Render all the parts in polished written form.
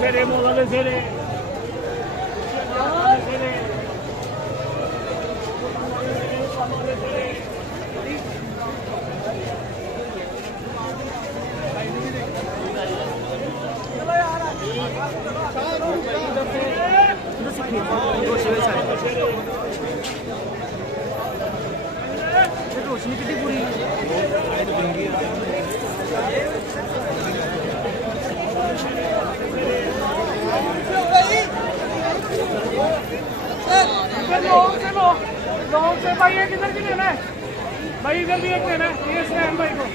ਸਿਰੇ ਮੋਲਾ ਦੇ ਸਿਰੇ रोशनी कितनी पूरी लॉन्ग से भाई ये किधर की लेना है भाई इधर भी एक लेना है ये स्टैंड भाई को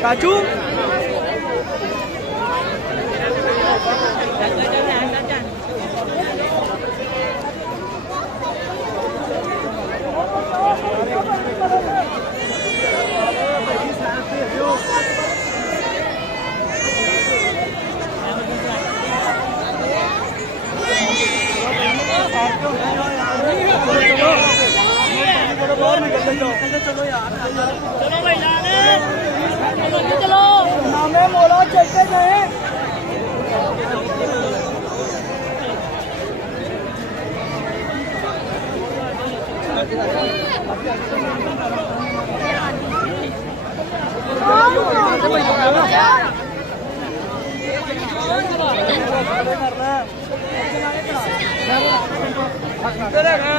काजू चलो भाई चलो नामे मोला चलते गए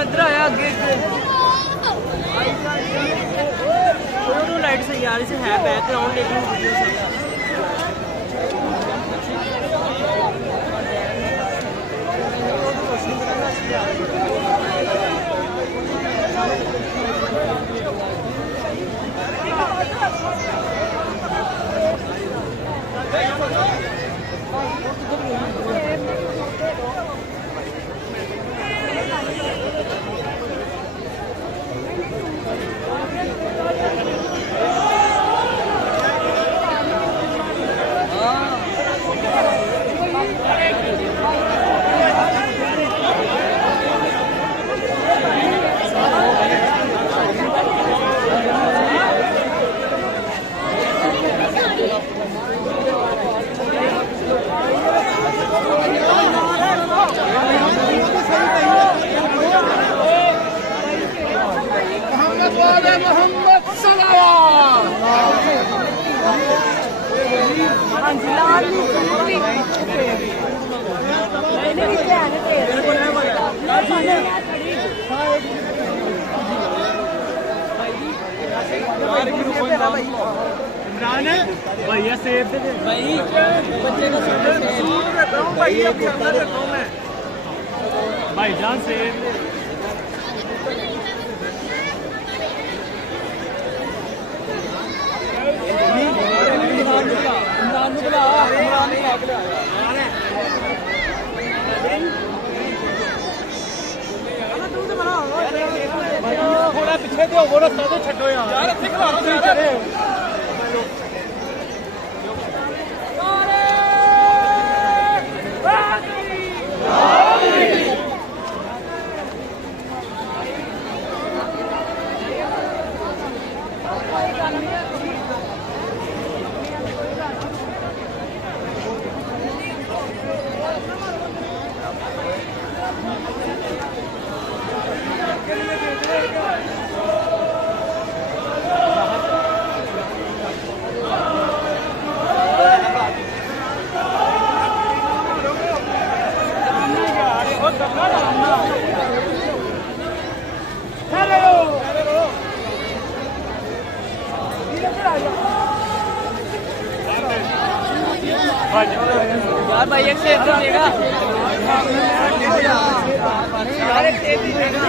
इधर आया आगे लाइट सही आ रही से है बैकग्राउंड लेकिन वीडियो सही आ रही भैया सेब भाई बच्चे का भाई जान सेब थोड़ा पीछे तो वो रस्ता तो छड्डो यार ਇੱਥੇ ਖਲਾਰੋ ਚਲੇ यार भाई एक से तो देगा यार एक से देगा